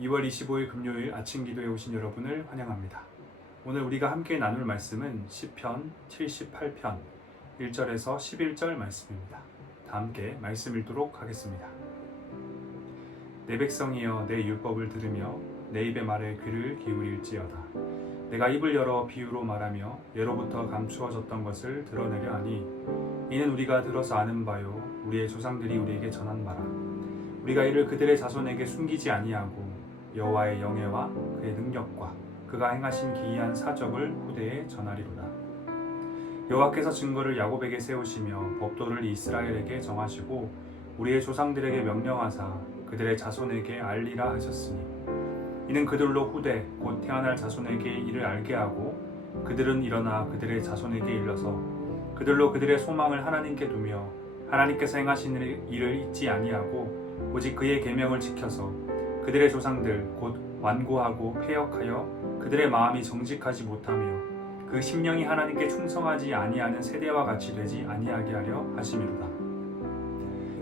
2월 25일 금요일 아침 기도에 오신 여러분을 환영합니다. 오늘 우리가 함께 나눌 말씀은 시편 78편 1절에서 11절 말씀입니다. 다 함께 말씀 읽도록 하겠습니다. 내 백성이여 내 율법을 들으며 내 입의 말에 귀를 기울일지어다. 내가 입을 열어 비유로 말하며 예로부터 감추어졌던 것을 드러내려 하니 이는 우리가 들어서 아는 바요 우리의 조상들이 우리에게 전한 바라. 우리가 이를 그들의 자손에게 숨기지 아니하고 여호와의 영예와 그의 능력과 그가 행하신 기이한 사적을 후대에 전하리로다. 여호와께서 증거를 야곱에게 세우시며 법도를 이스라엘에게 정하시고 우리의 조상들에게 명령하사 그들의 자손에게 알리라 하셨으니 이는 그들로 후대 곧 태어날 자손에게 이를 알게 하고 그들은 일어나 그들의 자손에게 일러서 그들로 그들의 소망을 하나님께 두며 하나님께서 행하신 일을 잊지 아니하고 오직 그의 계명을 지켜서 그들의 조상들 곧 완고하고 패역하여 그들의 마음이 정직하지 못하며 그 심령이 하나님께 충성하지 아니하는 세대와 같이 되지 아니하게 하려 하심이로다.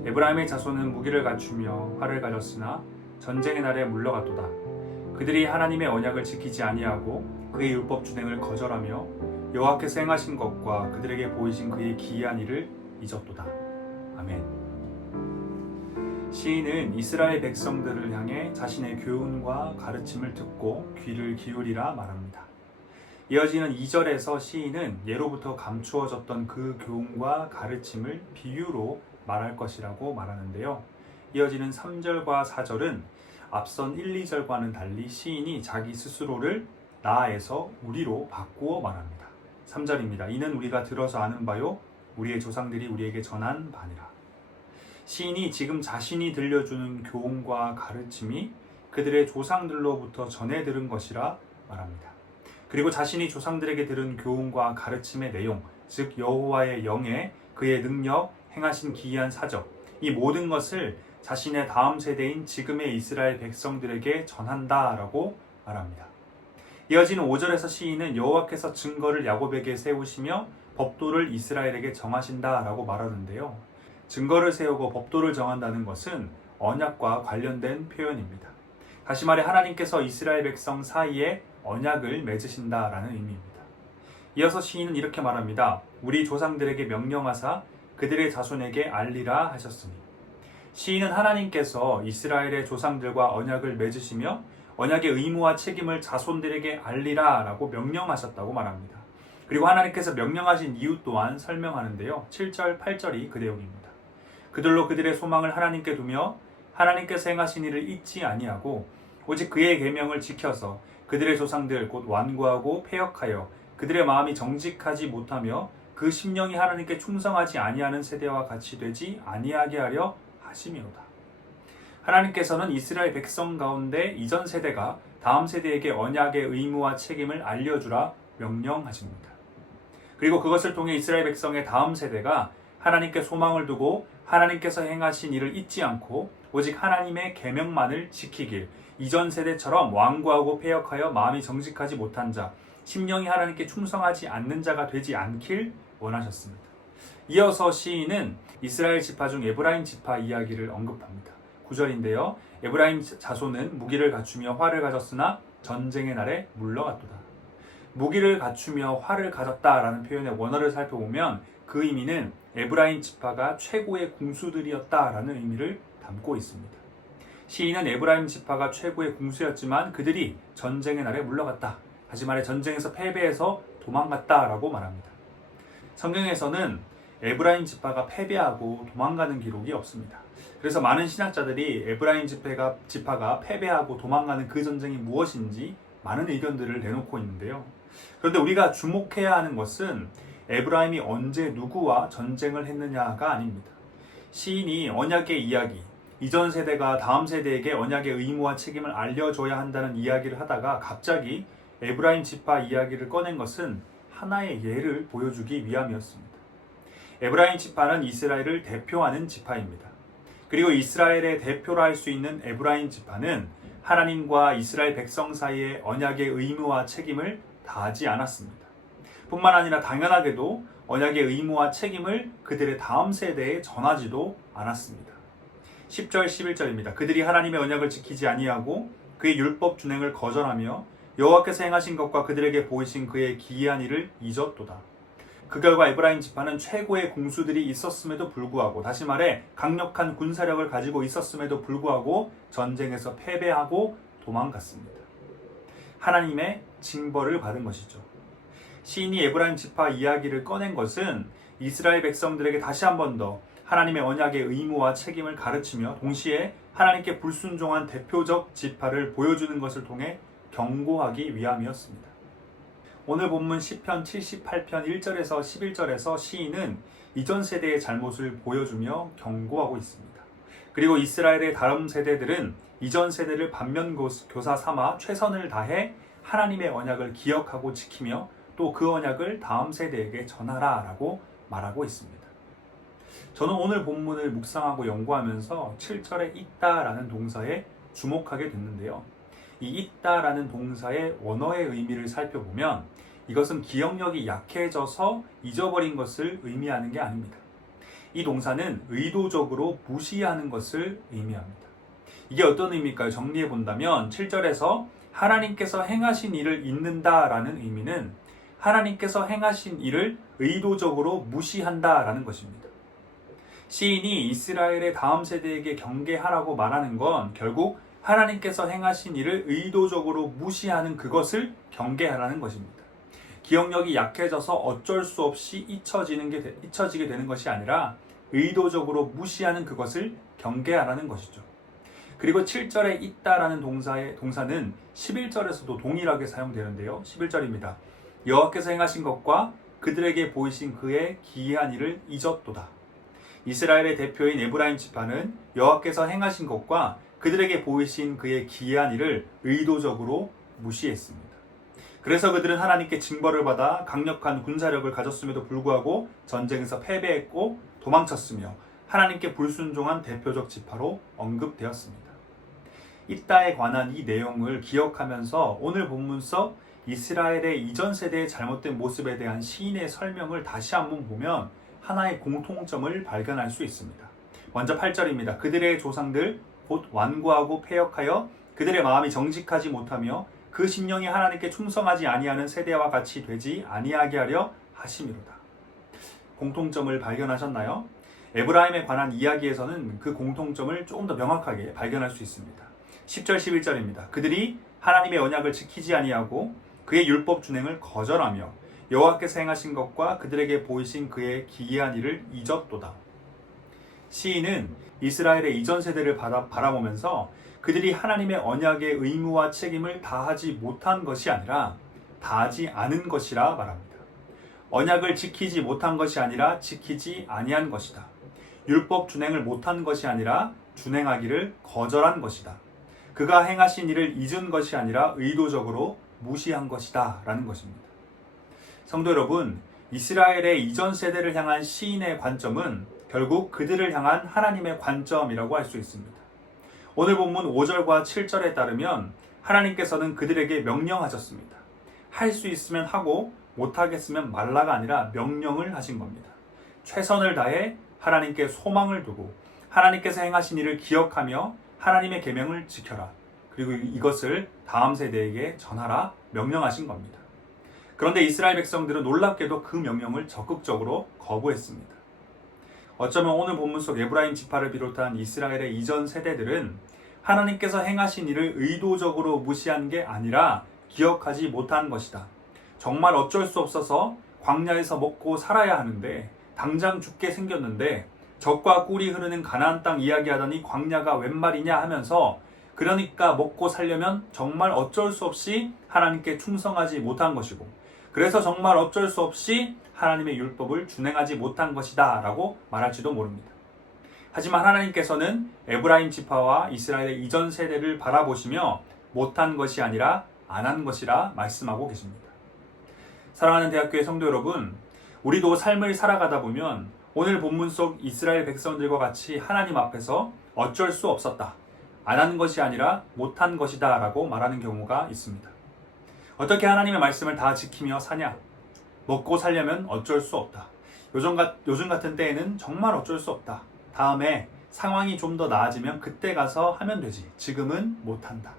에브라임의 자손은 무기를 갖추며 활을 가졌으나 전쟁의 날에 물러갔도다. 그들이 하나님의 언약을 지키지 아니하고 그의 율법 준행을 거절하며 여호와께서 행하신 것과 그들에게 보이신 그의 기이한 일을 잊었도다. 아멘. 시인은 이스라엘 백성들을 향해 자신의 교훈과 가르침을 듣고 귀를 기울이라 말합니다. 이어지는 2절에서 시인은 예로부터 감추어졌던 그 교훈과 가르침을 비유로 말할 것이라고 말하는데요. 이어지는 3절과 4절은 앞선 1, 2절과는 달리 시인이 자기 스스로를 나에서 우리로 바꾸어 말합니다. 3절입니다. 이는 우리가 들어서 아는 바요 우리의 조상들이 우리에게 전한 바니라. 시인이 지금 자신이 들려주는 교훈과 가르침이 그들의 조상들로부터 전해 들은 것이라 말합니다. 그리고 자신이 조상들에게 들은 교훈과 가르침의 내용, 즉 여호와의 영예, 그의 능력, 행하신 기이한 사적, 이 모든 것을 자신의 다음 세대인 지금의 이스라엘 백성들에게 전한다라고 말합니다. 이어지는 5절에서 시인은 여호와께서 증거를 야곱에게 세우시며 법도를 이스라엘에게 정하신다라고 말하는데요. 증거를 세우고 법도를 정한다는 것은 언약과 관련된 표현입니다. 다시 말해 하나님께서 이스라엘 백성 사이에 언약을 맺으신다라는 의미입니다. 이어서 시인은 이렇게 말합니다. 우리 조상들에게 명령하사 그들의 자손에게 알리라 하셨으니 시인은 하나님께서 이스라엘의 조상들과 언약을 맺으시며 언약의 의무와 책임을 자손들에게 알리라 라고 명령하셨다고 말합니다. 그리고 하나님께서 명령하신 이유 또한 설명하는데요. 7절, 8절이 그 내용입니다. 그들로 그들의 소망을 하나님께 두며 하나님께서 행하신 일을 잊지 아니하고 오직 그의 계명을 지켜서 그들의 조상들 곧 완고하고 패역하여 그들의 마음이 정직하지 못하며 그 심령이 하나님께 충성하지 아니하는 세대와 같이 되지 아니하게 하려 하심이로다. 하나님께서는 이스라엘 백성 가운데 이전 세대가 다음 세대에게 언약의 의무와 책임을 알려주라 명령하십니다. 그리고 그것을 통해 이스라엘 백성의 다음 세대가 하나님께 소망을 두고 하나님께서 행하신 일을 잊지 않고 오직 하나님의 계명만을 지키길, 이전 세대처럼 완고하고 패역하여 마음이 정직하지 못한 자, 심령이 하나님께 충성하지 않는 자가 되지 않길 원하셨습니다. 이어서 시인은 이스라엘 지파 중 에브라임 지파 이야기를 언급합니다. 9절인데요. 에브라임 자손은 무기를 갖추며 활을 가졌으나 전쟁의 날에 물러갔도다. 무기를 갖추며 활을 가졌다라는 표현의 원어를 살펴보면 그 의미는 에브라임 지파가 최고의 군수들이었다라는 의미를 담고 있습니다. 시인은 에브라임 지파가 최고의 군수였지만 그들이 전쟁의 날에 물러갔다. 다시 말해 전쟁에서 패배해서 도망갔다라고 말합니다. 성경에서는 에브라임 지파가 패배하고 도망가는 기록이 없습니다. 그래서 많은 신학자들이 에브라임 지파가 패배하고 도망가는 그 전쟁이 무엇인지 많은 의견들을 내놓고 있는데요. 그런데 우리가 주목해야 하는 것은 에브라임이 언제 누구와 전쟁을 했느냐가 아닙니다. 시인이 언약의 이야기, 이전 세대가 다음 세대에게 언약의 의무와 책임을 알려줘야 한다는 이야기를 하다가 갑자기 에브라임 지파 이야기를 꺼낸 것은 하나의 예를 보여주기 위함이었습니다. 에브라임 지파는 이스라엘을 대표하는 지파입니다. 그리고 이스라엘의 대표로 할 수 있는 에브라임 지파는 하나님과 이스라엘 백성 사이의 언약의 의무와 책임을 다하지 않았습니다. 뿐만 아니라 당연하게도 언약의 의무와 책임을 그들의 다음 세대에 전하지도 않았습니다. 10절 11절입니다. 그들이 하나님의 언약을 지키지 아니하고 그의 율법 준행을 거절하며 여호와께서 행하신 것과 그들에게 보이신 그의 기이한 일을 잊었도다. 그 결과 에브라임 지파는 최고의 공수들이 있었음에도 불구하고, 다시 말해 강력한 군사력을 가지고 있었음에도 불구하고 전쟁에서 패배하고 도망갔습니다. 하나님의 징벌을 받은 것이죠. 시인이 에브라임 지파 이야기를 꺼낸 것은 이스라엘 백성들에게 다시 한 번 더 하나님의 언약의 의무와 책임을 가르치며 동시에 하나님께 불순종한 대표적 지파를 보여주는 것을 통해 경고하기 위함이었습니다. 오늘 본문 시편 78편 1절에서 11절에서 시인은 이전 세대의 잘못을 보여주며 경고하고 있습니다. 그리고 이스라엘의 다음 세대들은 이전 세대를 반면교사 삼아 최선을 다해 하나님의 언약을 기억하고 지키며 또 그 언약을 다음 세대에게 전하라 라고 말하고 있습니다. 저는 오늘 본문을 묵상하고 연구하면서 7절에 있다라는 동사에 주목하게 됐는데요. 이 있다라는 동사의 원어의 의미를 살펴보면 이것은 기억력이 약해져서 잊어버린 것을 의미하는 게 아닙니다. 이 동사는 의도적으로 무시하는 것을 의미합니다. 이게 어떤 의미일까요? 정리해 본다면 7절에서 하나님께서 행하신 일을 잊는다라는 의미는 하나님께서 행하신 일을 의도적으로 무시한다라는 것입니다. 시인이 이스라엘의 다음 세대에게 경계하라고 말하는 건 결국 하나님께서 행하신 일을 의도적으로 무시하는 그것을 경계하라는 것입니다. 기억력이 약해져서 어쩔 수 없이 잊혀지게 되는 것이 아니라 의도적으로 무시하는 그것을 경계하라는 것이죠. 그리고 7절에 있다라는 동사는 11절에서도 동일하게 사용되는데요. 11절입니다. 여호와께서 행하신 것과 그들에게 보이신 그의 기이한 일을 잊었도다. 이스라엘의 대표인 에브라임 지파는 여호와께서 행하신 것과 그들에게 보이신 그의 기이한 일을 의도적으로 무시했습니다. 그래서 그들은 하나님께 징벌을 받아 강력한 군사력을 가졌음에도 불구하고 전쟁에서 패배했고 도망쳤으며 하나님께 불순종한 대표적 지파로 언급되었습니다. 이따에 관한 이 내용을 기억하면서 오늘 본문 속 이스라엘의 이전 세대의 잘못된 모습에 대한 시인의 설명을 다시 한번 보면 하나의 공통점을 발견할 수 있습니다. 먼저 8절입니다. 그들의 조상들 곧 완고하고 패역하여 그들의 마음이 정직하지 못하며 그 심령이 하나님께 충성하지 아니하는 세대와 같이 되지 아니하게 하려 하심이로다. 공통점을 발견하셨나요? 에브라임에 관한 이야기에서는 그 공통점을 조금 더 명확하게 발견할 수 있습니다. 10절 11절입니다. 그들이 하나님의 언약을 지키지 아니하고 그의 율법 준행을 거절하며 여호와께서 행하신 것과 그들에게 보이신 그의 기이한 일을 잊었도다. 시인은 이스라엘의 이전 세대를 바라보면서 그들이 하나님의 언약의 의무와 책임을 다하지 못한 것이 아니라 다하지 않은 것이라 말합니다. 언약을 지키지 못한 것이 아니라 지키지 아니한 것이다. 율법 준행을 못한 것이 아니라 준행하기를 거절한 것이다. 그가 행하신 일을 잊은 것이 아니라 의도적으로 무시한 것이다 라는 것입니다. 성도 여러분, 이스라엘의 이전 세대를 향한 시인의 관점은 결국 그들을 향한 하나님의 관점이라고 할 수 있습니다. 오늘 본문 5절과 7절에 따르면 하나님께서는 그들에게 명령하셨습니다. 할 수 있으면 하고 못하겠으면 말라가 아니라 명령을 하신 겁니다. 최선을 다해 하나님께 소망을 두고 하나님께서 행하신 일을 기억하며 하나님의 계명을 지켜라. 그리고 이것을 다음 세대에게 전하라 명령하신 겁니다. 그런데 이스라엘 백성들은 놀랍게도 그 명령을 적극적으로 거부했습니다. 어쩌면 오늘 본문 속 에브라임 지파를 비롯한 이스라엘의 이전 세대들은 하나님께서 행하신 일을 의도적으로 무시한 게 아니라 기억하지 못한 것이다. 정말 어쩔 수 없어서 광야에서 먹고 살아야 하는데 당장 죽게 생겼는데 젖과 꿀이 흐르는 가나안 땅 이야기하더니 광야가 웬 말이냐 하면서 그러니까 먹고 살려면 정말 어쩔 수 없이 하나님께 충성하지 못한 것이고 그래서 정말 어쩔 수 없이 하나님의 율법을 준행하지 못한 것이다 라고 말할지도 모릅니다. 하지만 하나님께서는 에브라임 지파와 이스라엘의 이전 세대를 바라보시며 못한 것이 아니라 안 한 것이라 말씀하고 계십니다. 사랑하는 대학교의 성도 여러분, 우리도 삶을 살아가다 보면 오늘 본문 속 이스라엘 백성들과 같이 하나님 앞에서 어쩔 수 없었다, 안 한 것이 아니라 못한 것이다 라고 말하는 경우가 있습니다. 어떻게 하나님의 말씀을 다 지키며 사냐? 먹고 살려면 어쩔 수 없다. 요즘 같은 때에는 정말 어쩔 수 없다. 다음에 상황이 좀 더 나아지면 그때 가서 하면 되지. 지금은 못한다.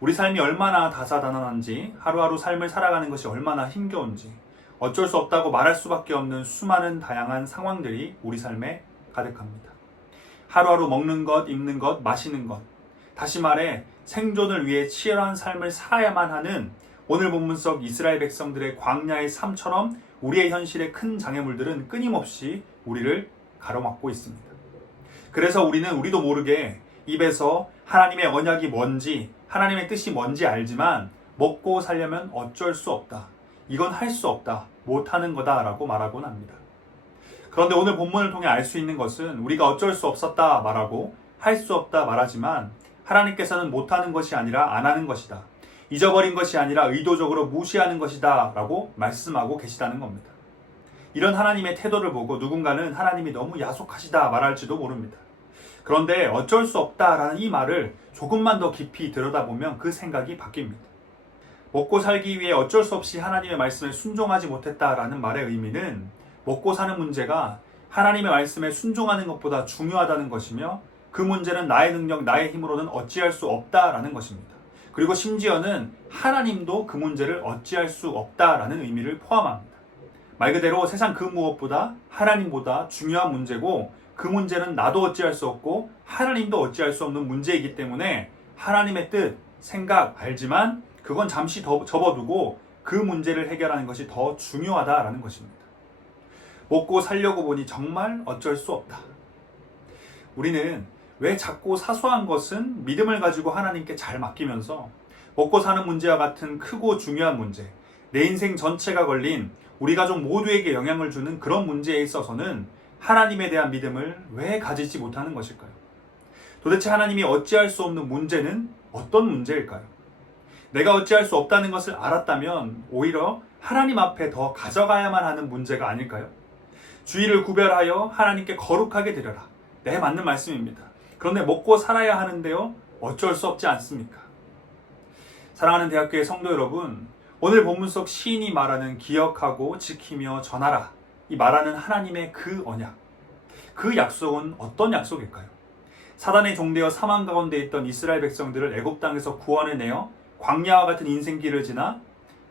우리 삶이 얼마나 다사다난한지, 하루하루 삶을 살아가는 것이 얼마나 힘겨운지, 어쩔 수 없다고 말할 수밖에 없는 수많은 다양한 상황들이 우리 삶에 가득합니다. 하루하루 먹는 것, 입는 것, 마시는 것, 다시 말해 생존을 위해 치열한 삶을 살아야만 하는 오늘 본문 속 이스라엘 백성들의 광야의 삶처럼 우리의 현실의 큰 장애물들은 끊임없이 우리를 가로막고 있습니다. 그래서 우리도 모르게 입에서 하나님의 언약이 뭔지, 하나님의 뜻이 뭔지 알지만 먹고 살려면 어쩔 수 없다. 이건 할 수 없다. 못하는 거다 라고 말하곤 합니다. 그런데 오늘 본문을 통해 알 수 있는 것은 우리가 어쩔 수 없었다 말하고 할 수 없다 말하지만 하나님께서는 못하는 것이 아니라 안 하는 것이다. 잊어버린 것이 아니라 의도적으로 무시하는 것이다 라고 말씀하고 계시다는 겁니다. 이런 하나님의 태도를 보고 누군가는 하나님이 너무 야속하시다 말할지도 모릅니다. 그런데 어쩔 수 없다라는 이 말을 조금만 더 깊이 들여다보면 그 생각이 바뀝니다. 먹고 살기 위해 어쩔 수 없이 하나님의 말씀에 순종하지 못했다라는 말의 의미는 먹고 사는 문제가 하나님의 말씀에 순종하는 것보다 중요하다는 것이며 그 문제는 나의 능력, 나의 힘으로는 어찌할 수 없다라는 것입니다. 그리고 심지어는 하나님도 그 문제를 어찌할 수 없다라는 의미를 포함합니다. 말 그대로 세상 그 무엇보다 하나님보다 중요한 문제고 그 문제는 나도 어찌할 수 없고 하나님도 어찌할 수 없는 문제이기 때문에 하나님의 뜻, 생각 알지만 그건 잠시 더 접어두고 그 문제를 해결하는 것이 더 중요하다라는 것입니다. 먹고 살려고 보니 정말 어쩔 수 없다. 우리는 왜 자꾸 사소한 것은 믿음을 가지고 하나님께 잘 맡기면서 먹고 사는 문제와 같은 크고 중요한 문제, 내 인생 전체가 걸린 우리 가족 모두에게 영향을 주는 그런 문제에 있어서는 하나님에 대한 믿음을 왜 가지지 못하는 것일까요? 도대체 하나님이 어찌할 수 없는 문제는 어떤 문제일까요? 내가 어찌할 수 없다는 것을 알았다면 오히려 하나님 앞에 더 가져가야만 하는 문제가 아닐까요? 주의를 구별하여 하나님께 거룩하게 드려라. 네, 맞는 말씀입니다. 그런데 먹고 살아야 하는데요, 어쩔 수 없지 않습니까? 사랑하는 대학교의 성도 여러분, 오늘 본문 속 시인이 말하는 기억하고 지키며 전하라, 이 말하는 하나님의 그 언약, 그 약속은 어떤 약속일까요? 사단의 종되어 사망 가운데 있던 이스라엘 백성들을 애굽 땅에서 구원해내어 광야와 같은 인생길을 지나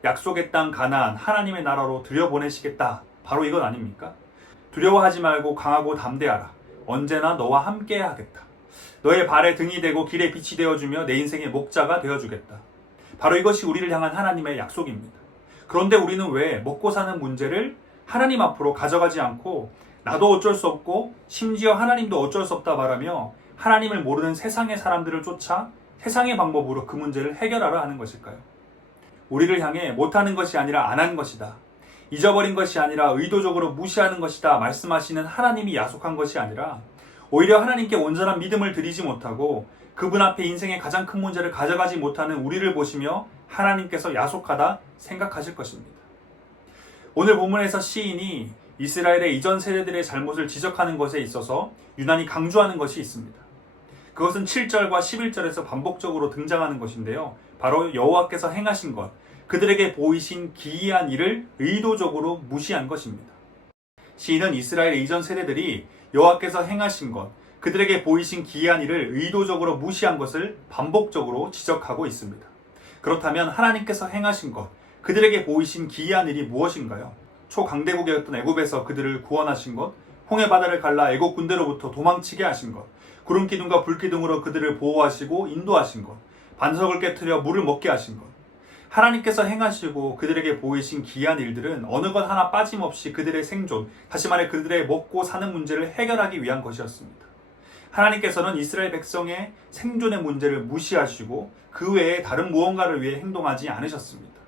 약속의 땅 가나안 하나님의 나라로 들여보내시겠다, 바로 이건 아닙니까? 두려워하지 말고 강하고 담대하라. 언제나 너와 함께 하겠다. 너의 발에 등이 되고 길에 빛이 되어주며 내 인생의 목자가 되어주겠다. 바로 이것이 우리를 향한 하나님의 약속입니다. 그런데 우리는 왜 먹고 사는 문제를 하나님 앞으로 가져가지 않고 나도 어쩔 수 없고 심지어 하나님도 어쩔 수 없다 말하며 하나님을 모르는 세상의 사람들을 쫓아 세상의 방법으로 그 문제를 해결하라 하는 것일까요? 우리를 향해 못하는 것이 아니라 안 한 것이다. 잊어버린 것이 아니라 의도적으로 무시하는 것이다 말씀하시는 하나님이 야속한 것이 아니라 오히려 하나님께 온전한 믿음을 드리지 못하고 그분 앞에 인생의 가장 큰 문제를 가져가지 못하는 우리를 보시며 하나님께서 야속하다 생각하실 것입니다. 오늘 본문에서 시인이 이스라엘의 이전 세대들의 잘못을 지적하는 것에 있어서 유난히 강조하는 것이 있습니다. 그것은 7절과 11절에서 반복적으로 등장하는 것인데요. 바로 여호와께서 행하신 것, 그들에게 보이신 기이한 일을 의도적으로 무시한 것입니다. 시인은 이스라엘의 이전 세대들이 여호와께서 행하신 것, 그들에게 보이신 기이한 일을 의도적으로 무시한 것을 반복적으로 지적하고 있습니다. 그렇다면 하나님께서 행하신 것, 그들에게 보이신 기이한 일이 무엇인가요? 초강대국이었던 애굽에서 그들을 구원하신 것, 홍해바다를 갈라 애굽 군대로부터 도망치게 하신 것, 구름기둥과 불기둥으로 그들을 보호하시고 인도하신 것, 반석을 깨트려 물을 먹게 하신 것, 하나님께서 행하시고 그들에게 보이신 기이한 일들은 어느 것 하나 빠짐없이 그들의 생존, 다시 말해 그들의 먹고 사는 문제를 해결하기 위한 것이었습니다. 하나님께서는 이스라엘 백성의 생존의 문제를 무시하시고 그 외에 다른 무언가를 위해 행동하지 않으셨습니다.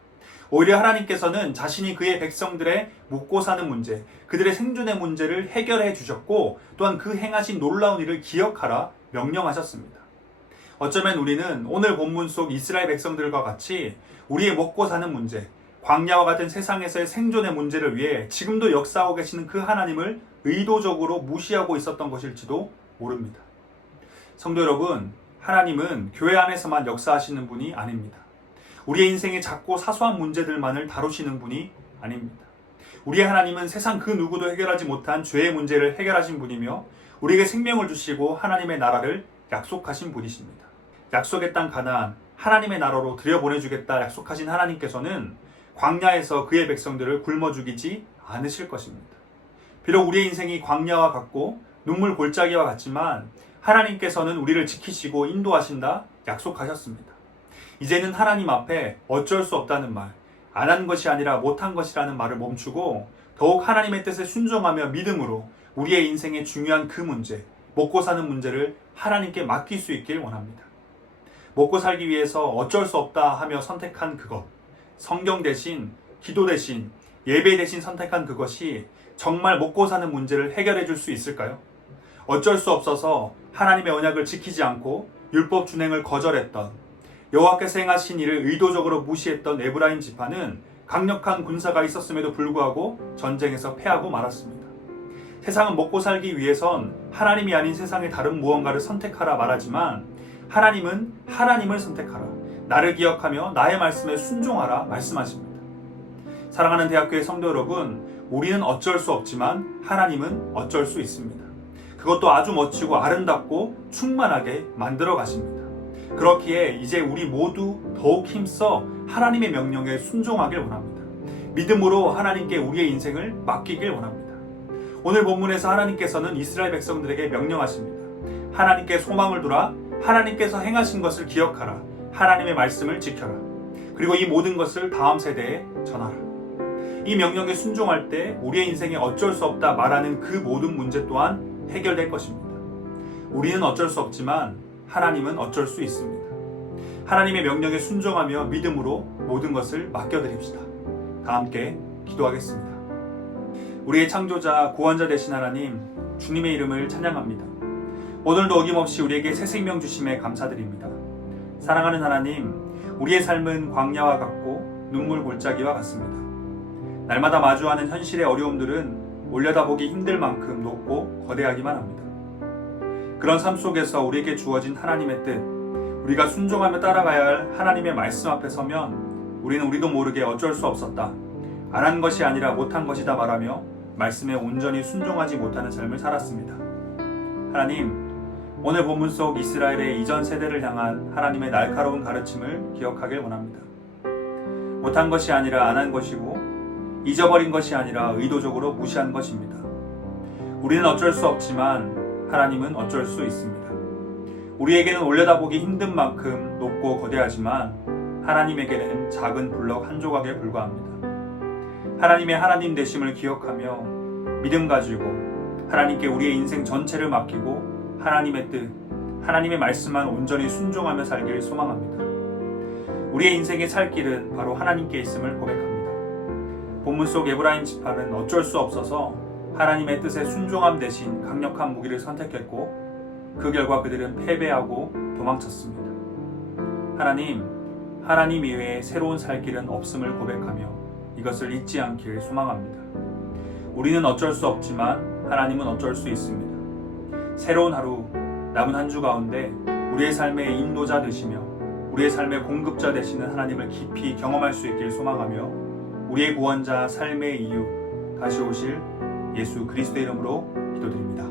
오히려 하나님께서는 자신이 그의 백성들의 먹고 사는 문제, 그들의 생존의 문제를 해결해 주셨고 또한 그 행하신 놀라운 일을 기억하라 명령하셨습니다. 어쩌면 우리는 오늘 본문 속 이스라엘 백성들과 같이 우리의 먹고 사는 문제, 광야와 같은 세상에서의 생존의 문제를 위해 지금도 역사하고 계시는 그 하나님을 의도적으로 무시하고 있었던 것일지도 모릅니다. 성도 여러분, 하나님은 교회 안에서만 역사하시는 분이 아닙니다. 우리의 인생의 작고 사소한 문제들만을 다루시는 분이 아닙니다. 우리의 하나님은 세상 그 누구도 해결하지 못한 죄의 문제를 해결하신 분이며 우리에게 생명을 주시고 하나님의 나라를 약속하신 분이십니다. 약속의 땅 가나안, 하나님의 나라로 들여보내주겠다 약속하신 하나님께서는 광야에서 그의 백성들을 굶어 죽이지 않으실 것입니다. 비록 우리의 인생이 광야와 같고 눈물 골짜기와 같지만 하나님께서는 우리를 지키시고 인도하신다 약속하셨습니다. 이제는 하나님 앞에 어쩔 수 없다는 말, 안 한 것이 아니라 못한 것이라는 말을 멈추고 더욱 하나님의 뜻에 순종하며 믿음으로 우리의 인생의 중요한 그 문제, 먹고 사는 문제를 하나님께 맡길 수 있길 원합니다. 먹고 살기 위해서 어쩔 수 없다 하며 선택한 그것, 성경 대신, 기도 대신, 예배 대신 선택한 그것이 정말 먹고 사는 문제를 해결해 줄 수 있을까요? 어쩔 수 없어서 하나님의 언약을 지키지 않고 율법 준행을 거절했던, 여호와께서 행하신 일을 의도적으로 무시했던 에브라임 지파는 강력한 군사가 있었음에도 불구하고 전쟁에서 패하고 말았습니다. 세상은 먹고 살기 위해선 하나님이 아닌 세상의 다른 무언가를 선택하라 말하지만 하나님은 하나님을 선택하라, 나를 기억하며 나의 말씀에 순종하라 말씀하십니다. 사랑하는 대학교의 성도 여러분, 우리는 어쩔 수 없지만 하나님은 어쩔 수 있습니다. 그것도 아주 멋지고 아름답고 충만하게 만들어 가십니다. 그렇기에 이제 우리 모두 더욱 힘써 하나님의 명령에 순종하길 원합니다. 믿음으로 하나님께 우리의 인생을 맡기길 원합니다. 오늘 본문에서 하나님께서는 이스라엘 백성들에게 명령하십니다. 하나님께 소망을 두라, 하나님께서 행하신 것을 기억하라, 하나님의 말씀을 지켜라. 그리고 이 모든 것을 다음 세대에 전하라. 이 명령에 순종할 때 우리의 인생에 어쩔 수 없다 말하는 그 모든 문제 또한 해결될 것입니다. 우리는 어쩔 수 없지만 하나님은 어쩔 수 있습니다. 하나님의 명령에 순종하며 믿음으로 모든 것을 맡겨드립시다. 다 함께 기도하겠습니다. 우리의 창조자, 구원자 되신 하나님, 주님의 이름을 찬양합니다. 오늘도 어김없이 우리에게 새 생명 주심에 감사드립니다. 사랑하는 하나님, 우리의 삶은 광야와 같고 눈물 골짜기와 같습니다. 날마다 마주하는 현실의 어려움들은 올려다보기 힘들 만큼 높고 거대하기만 합니다. 그런 삶 속에서 우리에게 주어진 하나님의 뜻, 우리가 순종하며 따라가야 할 하나님의 말씀 앞에 서면 우리는 우리도 모르게 어쩔 수 없었다, 안 한 것이 아니라 못한 것이다 말하며 말씀에 온전히 순종하지 못하는 삶을 살았습니다. 하나님, 오늘 본문 속 이스라엘의 이전 세대를 향한 하나님의 날카로운 가르침을 기억하길 원합니다. 못한 것이 아니라 안 한 것이고 잊어버린 것이 아니라 의도적으로 무시한 것입니다. 우리는 어쩔 수 없지만 하나님은 어쩔 수 있습니다. 우리에게는 올려다보기 힘든 만큼 높고 거대하지만 하나님에게는 작은 블럭 한 조각에 불과합니다. 하나님의 하나님 되심을 기억하며 믿음 가지고 하나님께 우리의 인생 전체를 맡기고 하나님의 뜻, 하나님의 말씀만 온전히 순종하며 살기를 소망합니다. 우리의 인생의 살 길은 바로 하나님께 있음을 고백합니다. 본문 속 에브라임 지파는 어쩔 수 없어서 하나님의 뜻에 순종함 대신 강력한 무기를 선택했고 그 결과 그들은 패배하고 도망쳤습니다. 하나님 이외에 새로운 살 길은 없음을 고백하며 이것을 잊지 않길 소망합니다. 우리는 어쩔 수 없지만 하나님은 어쩔 수 있습니다. 새로운 하루, 남은 한 주 가운데 우리의 삶의 인도자 되시며 우리의 삶의 공급자 되시는 하나님을 깊이 경험할 수 있길 소망하며 우리의 구원자, 삶의 이유, 다시 오실 예수 그리스도의 이름으로 기도드립니다.